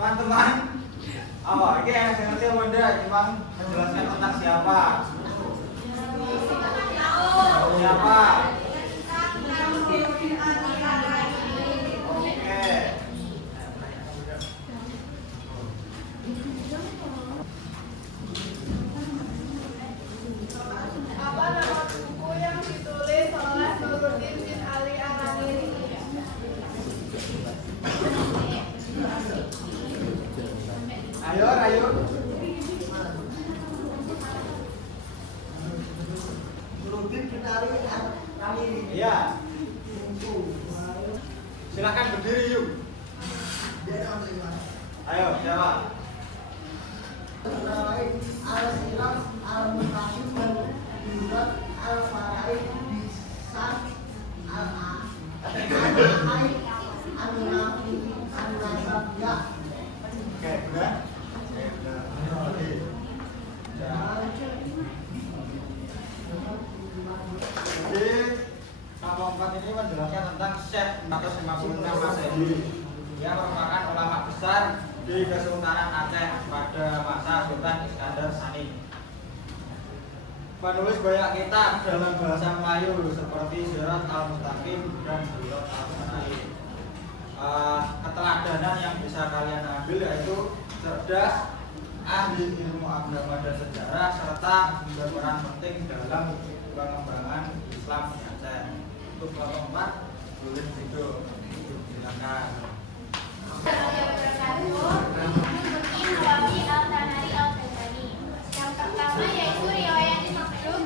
Teman-teman, ini yang saya ngerti Wanda cuma menjelaskan tentang siapa. Siapa? Oke. Apa nama buku yang ditulis oleh Nuruddin bin Ali Al-Amiri? Ayo. Nuruddin bin Ali Al-Amiri. Iya. Silakan berdiri yuk. Ayo, siapa? Al-Silam Al-Mutasim dan Yurad Al-Faraid Bisan Al-Ahai Al-Nafi Al-Nasabiyah. Oke, benar? Oke. Jadi, kelompok ini menjelaskan tentang Syekh 456 Masehi yang merupakan ulama besar di di Kesultanan Aceh pada masa Sultan Iskandar Sani. Penulis banyak kitab dalam bahasa Melayu seperti Sirat Al-Mustaqim dan Sirat Al-Sanaid. Keteladanan yang bisa kalian ambil yaitu cerdas, ahli ilmu agama dan sejarah, serta berperan penting dalam pengembangan Islam di Aceh. Untuk kelompok 4 boleh itu silakan. Yang pertama yaitu riwayat maklum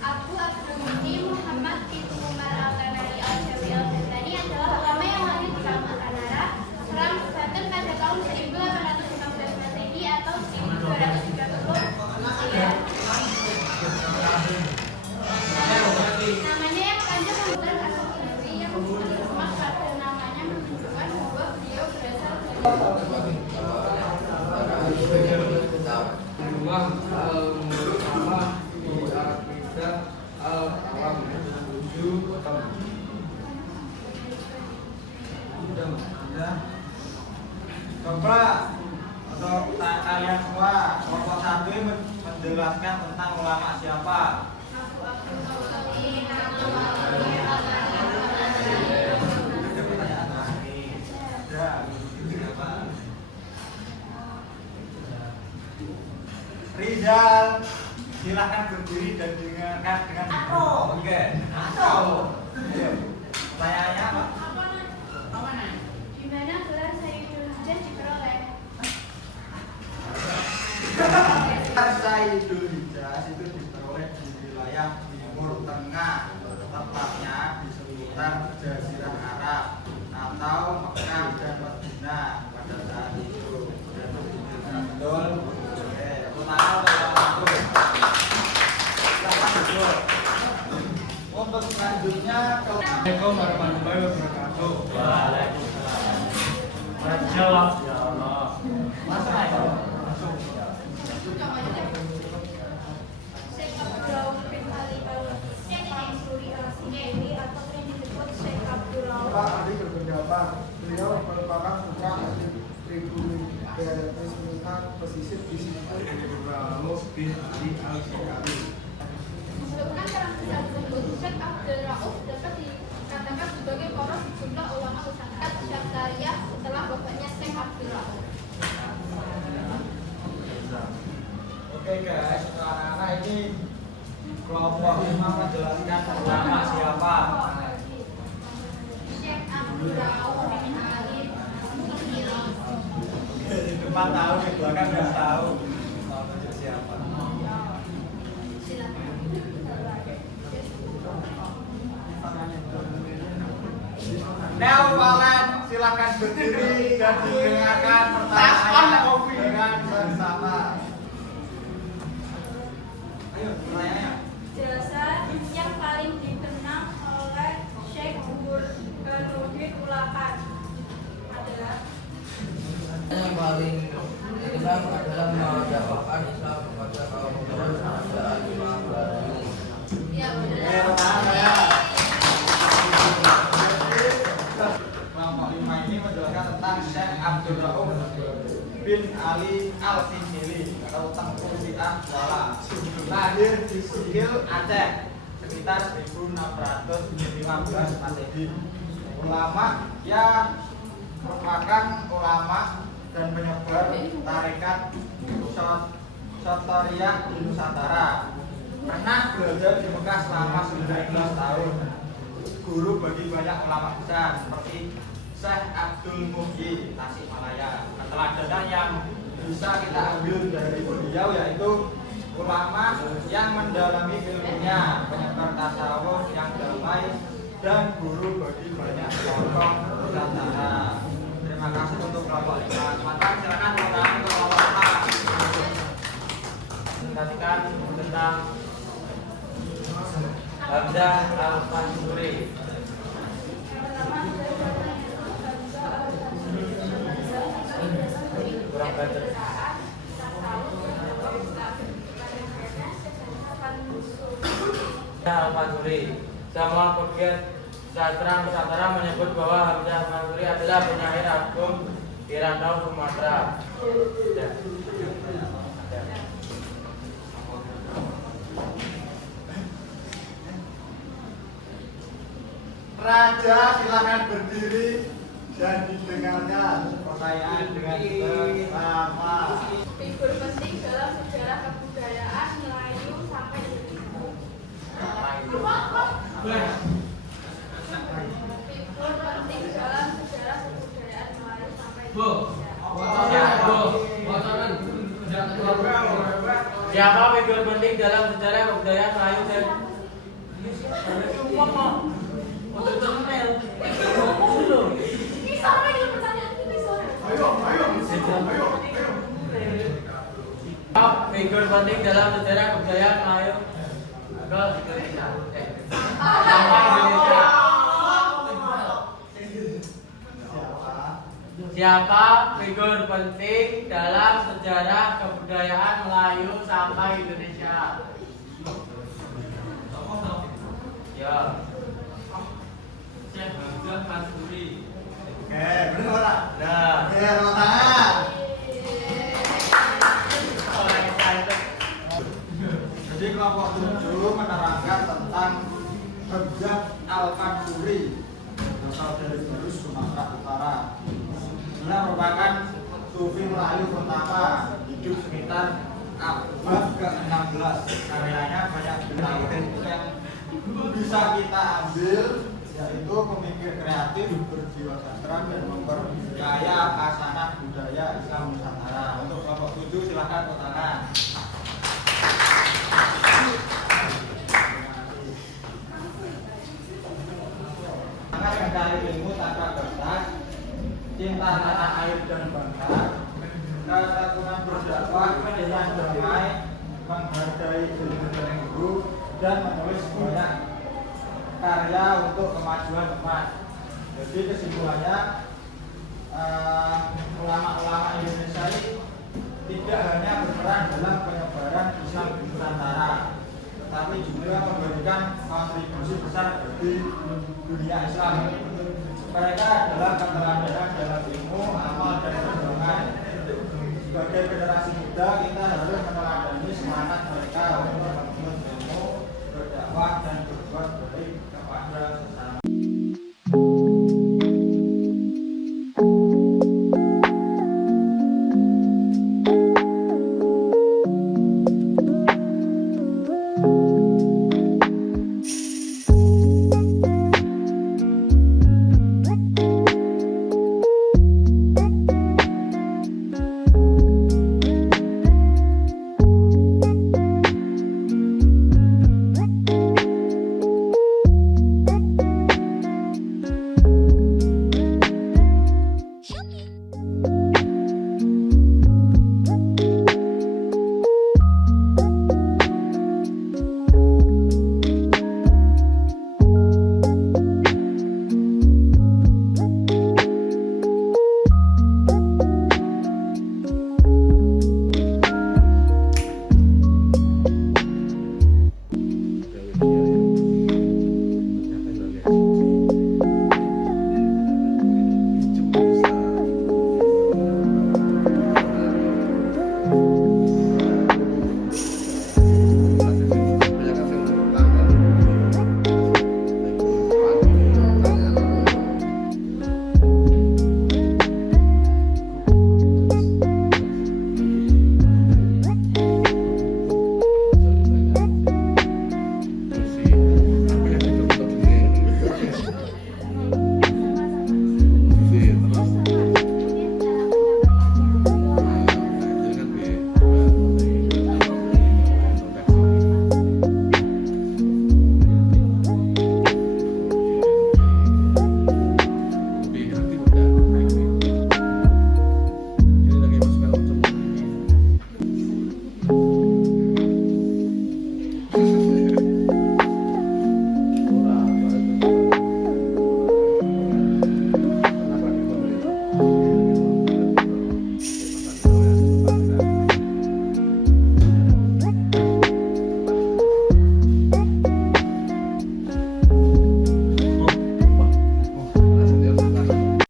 Abu Abdul Muhammad bin Umar Al-Tanari Al-Jawi Al-Ghazali adalah ulama yang lahir di Tanara, Serang, Banten pada tahun 1815 Masehi atau 1230 Hijriah. Namanya yang panjang membuat asal Nabi yang semak pada namanya menunjukkan bahwa beliau berasal dari Rumah al-Mu'amah di Akidah al-Alam 7 Coba untuk kalian semua kelompok 1 ini menjelaskan tentang ulama siapa. Abu Abdul Muttalib. Ada pertanyaan lagi. Ada siapa? Rizal, silahkan berdiri dan dengarkan dengan oke. Ayo. Pertanyaannya apa? Di mana gelar Sayyidul Hujjah diperoleh? Sayyidul Hijaz itu diperoleh di wilayah Timur Tengah, tepatnya di seputar Jazirah Arab atau Mekah dan Madinah pada saat itu. Betul. Oke, aku tahu kalau betul. Untuk selanjutnya, Assalamualaikum warahmatullahi wabarakatuh. Waalaikumsalam. Jawab ya Allah. masa itu masuk. Syekh Abdul bin Ali Al-Mansuri Al-Sinawi atau yang disebut Syekh Abdul Pak Ali berpendapat beliau merupakan putra dari Tribunal pesisir di situ Rauf bin Ali al-Syekari. Disebutkan dalam kisah tersebut, Syekh Abdul Rauf dapat dikatakan sebagai poros sejumlah ulama pesantren Syafi'iyah setelah bapaknya Syekh Abdul Rauf. Oke guys, anak-anak ini kelompok 5 menjelaskan ulama siapa. Syekh Abdul Rauf bin Ali Di depan tahu, di belakang nggak tahu. Mau itu siapa? Neo Valen, silakan berdiri dan didengarkan pertanyaan dengan bersama. Ayo, pertanyaannya. Jasa yang paling dikenang oleh Syekh Burhanuddin Ulakan adalah Yang paling dikenal adalah mendakwakan Islam kepada kaum muslimin pada Imam Bayu. ya Oke, pertama ya. Kelompok 5 ini menjelaskan tentang Syekh Abdul Rauf bin Ali Al-Sijili atau Tengku Si'ah Wala. Lahir di Sihil, Aceh sekitar 1615 Masehi. Ulama yang merupakan ulama dan penyebar tarekat Sotoriyah di Nusantara. Pernah belajar di Mekah selama 19 tahun. Guru bagi banyak ulama besar seperti Syekh Abdul Muhyi Tasikmalaya. Keteladanan yang bisa kita ambil dari beliau yaitu ulama yang mendalami ilmunya, penyebar tasawuf yang damai, dan guru bagi banyak kelompok Nusantara. Terima kasih untuk kelompok 5. Teman-teman silakan tepuk tangan untuk kelompok 5. Perhatikan tentang Hamzah Al-Mansuri. Kurang banter. Al-Mansuri. Semua pegiat sastra Nusantara menyebut bahwa Hamzah Al-Mansuri adalah penyair agung di Rantau Sumatera. Raja silakan berdiri dan didengarkan pertanyaan dengan seksama. Figur penting dalam sejarah kebudayaan Melayu sampai detik ini. Figur penting dalam sejarah kebudayaan Melayu sampai detik ini. Siapa figur penting dalam sejarah kebudayaan Melayu dan Ini sama dengan pertanyaan ini sore. figur penting dalam sejarah kebudayaan Melayu ke Indonesia? Siapa figur penting dalam sejarah kebudayaan Melayu sampai Indonesia? Ya. Syekh Hamzah Mansuri. Oke, benar Pak. Nah, Oke, tangan. orang excited. Jadi kelompok 7 menerangkan tentang Hamzah Al-Mansuri, berasal dari Garut, Sumatera Utara. Dia merupakan sufi Melayu pertama, hidup sekitar abad ke-16. Karyanya banyak ditawarin yang bisa kita ambil, yaitu pemikir kreatif, berjiwa sastra, dan memperkaya khasanah budaya Islam Nusantara. Untuk kelompok 7 silahkan tepuk tangan. Sangat mencari ilmu tanpa batas, cinta tanah air dan bangsa, ketekunan berdakwah dengan damai, menghargai ilmu dan guru, dan menulis banyak karya untuk kemajuan umat. Jadi kesimpulannya, ulama-ulama Indonesia ini tidak hanya berperan dalam penyebaran Islam di Nusantara, tetapi juga memberikan kontribusi besar bagi dunia Islam. Mereka adalah keteladanan dalam ilmu, amal, dan perjuangan. Sebagai generasi muda, kita harus